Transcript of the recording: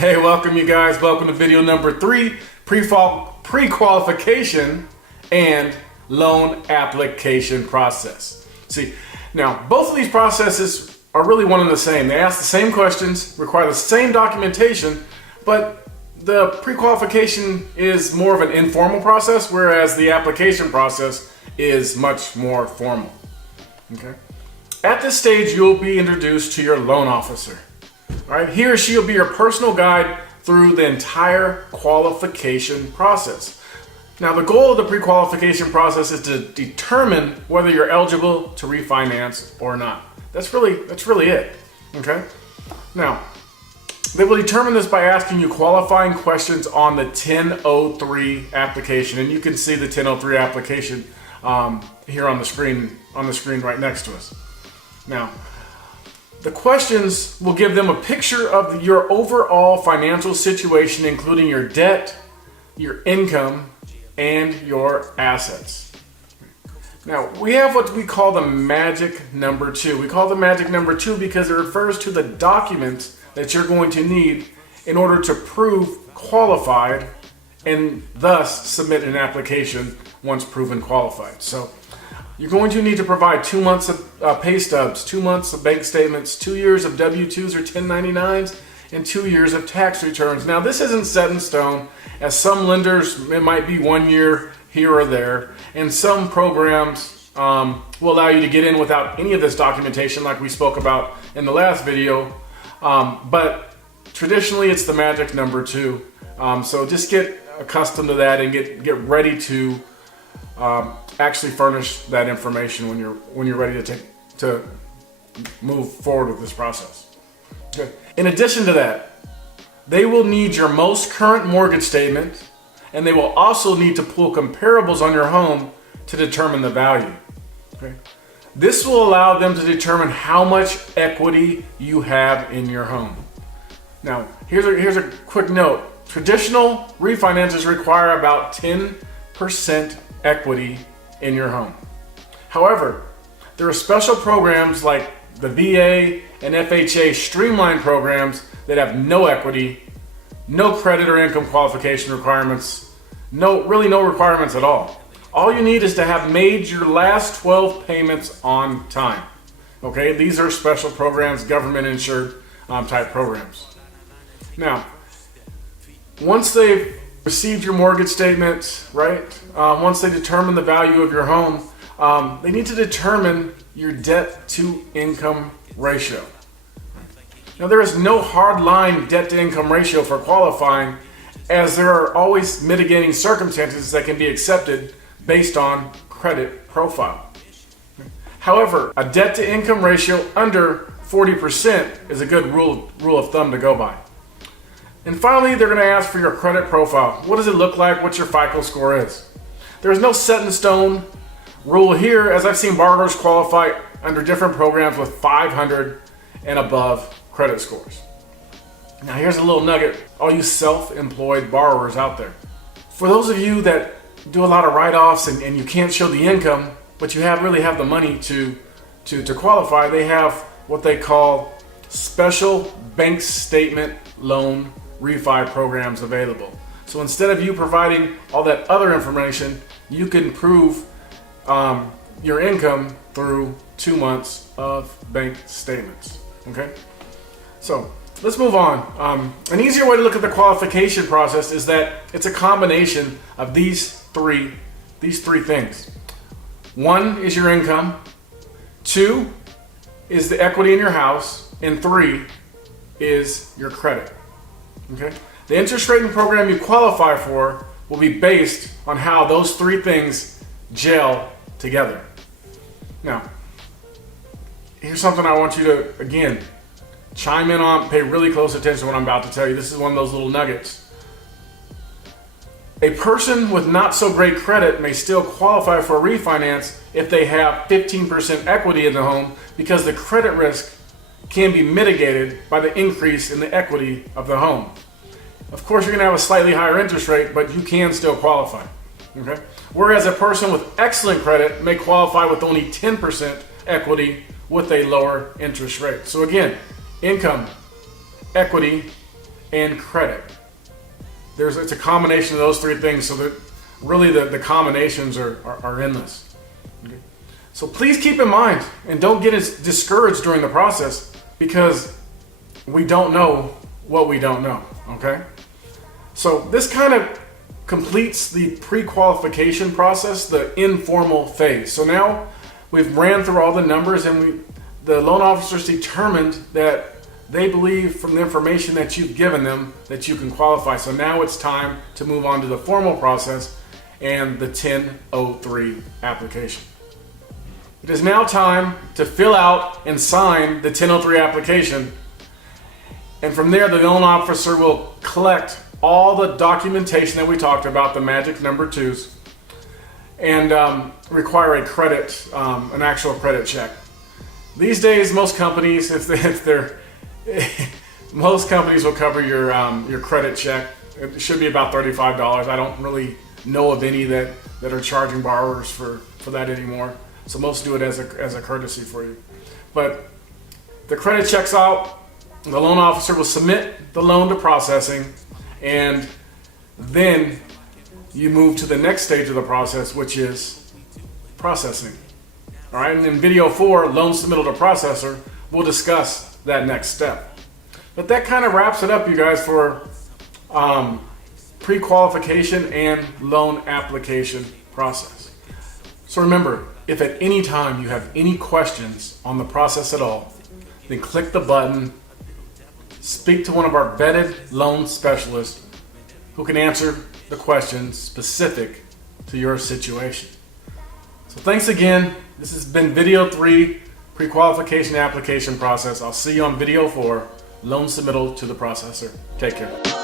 Hey, welcome you guys. Welcome to video number 3, pre-qualification and loan application process. See, now both of these processes are really one and the same. They ask the same questions, require the same documentation, but the pre-qualification is more of an informal process, whereas the application process is much more formal. Okay. At this stage, you'll be introduced to your loan officer. All right, he or she will be your personal guide through the entire qualification process. Now, the goal of the pre-qualification process is to determine whether you're eligible to refinance or not. That's really it. Okay. Now, they will determine this by asking you qualifying questions on the 1003 application, and you can see the 1003 application here on the screen right next to us. Now, the questions will give them a picture of your overall financial situation, including your debt, your income, and your assets. Now, we have what we call the magic number 2. We call the magic number 2 because it refers to the documents that you're going to need in order to prove qualified and thus submit an application once proven qualified. So, you're going to need to provide 2 months of pay stubs, 2 months of bank statements, 2 years of W-2s or 1099s, and 2 years of tax returns. Now, this isn't set in stone, as some lenders, it might be 1 year here or there, and some programs will allow you to get in without any of this documentation like we spoke about in the last video, but traditionally it's the magic number 2. So just get accustomed to that and get ready to actually furnish that information when you're ready to move forward with this process. Okay. In addition to that, they will need your most current mortgage statement, and they will also need to pull comparables on your home to determine the value. Okay. This will allow them to determine how much equity you have in your home. Now, here's a quick note. Traditional refinances require about 10% equity in your home. However, there are special programs like the VA and FHA streamlined programs that have no equity, no credit or income qualification requirements, no requirements at all. All you need is to have made your last 12 payments on time. Okay, these are special programs, government insured type programs. Now, once they've received your mortgage statement, right? Once they determine the value of your home, they need to determine your debt to income ratio. Now, there is no hard line debt to income ratio for qualifying, as there are always mitigating circumstances that can be accepted based on credit profile. However, a debt to income ratio under 40% is a good rule of thumb to go by. And finally, they're going to ask for your credit profile. What does it look like? What your FICO score is? There's no set in stone rule here, as I've seen borrowers qualify under different programs with 500 and above credit scores. Now, here's a little nugget, all you self-employed borrowers out there. For those of you that do a lot of write-offs and you can't show the income, but you really have the money to qualify, they have what they call special bank statement loan refi programs available. So instead of you providing all that other information, you can prove your income through 2 months of bank statements. Okay, so let's move on. An easier way to look at the qualification process is that it's a combination of these three things. 1 is your income, 2 is the equity in your house, and 3 is your credit. Okay? The interest rate and program you qualify for will be based on how those 3 things gel together. Now, here's something I want you to, again, chime in on, pay really close attention to what I'm about to tell you. This is one of those little nuggets. A person with not so great credit may still qualify for a refinance if they have 15% equity in the home, because the credit risk can be mitigated by the increase in the equity of the home. Of course, you're going to have a slightly higher interest rate, but you can still qualify. Okay? Whereas a person with excellent credit may qualify with only 10% equity with a lower interest rate. So again, income, equity, and credit. It's a combination of those three things, so that really the combinations are endless. Okay? So please keep in mind and don't get as discouraged during the process, because we don't know what we don't know, okay? So this kind of completes the pre-qualification process, the informal phase. So now we've ran through all the numbers, and the loan officers determined that they believe from the information that you've given them that you can qualify. So now it's time to move on to the formal process and the 1003 application. It is now time to fill out and sign the 1003 application. And from there, the loan officer will collect all the documentation that we talked about, the magic number 2s, and require a credit, an actual credit check. These days, most companies, most companies will cover your credit check. It should be about $35. I don't really know of any that are charging borrowers for that anymore. So most do it as a courtesy for you. But the credit check's out. The loan officer will submit the loan to processing, and then you move to the next stage of the process, which is processing. All right, and in video 4, loan submittal to processor, we'll discuss that next step. But that kind of wraps it up, you guys, for pre-qualification and loan application process. So remember, if at any time you have any questions on the process at all, then click the button, speak to one of our vetted loan specialists who can answer the questions specific to your situation. So thanks again. This has been video 3, pre-qualification application process. I'll see you on video 4, loan submittal to the processor. Take care.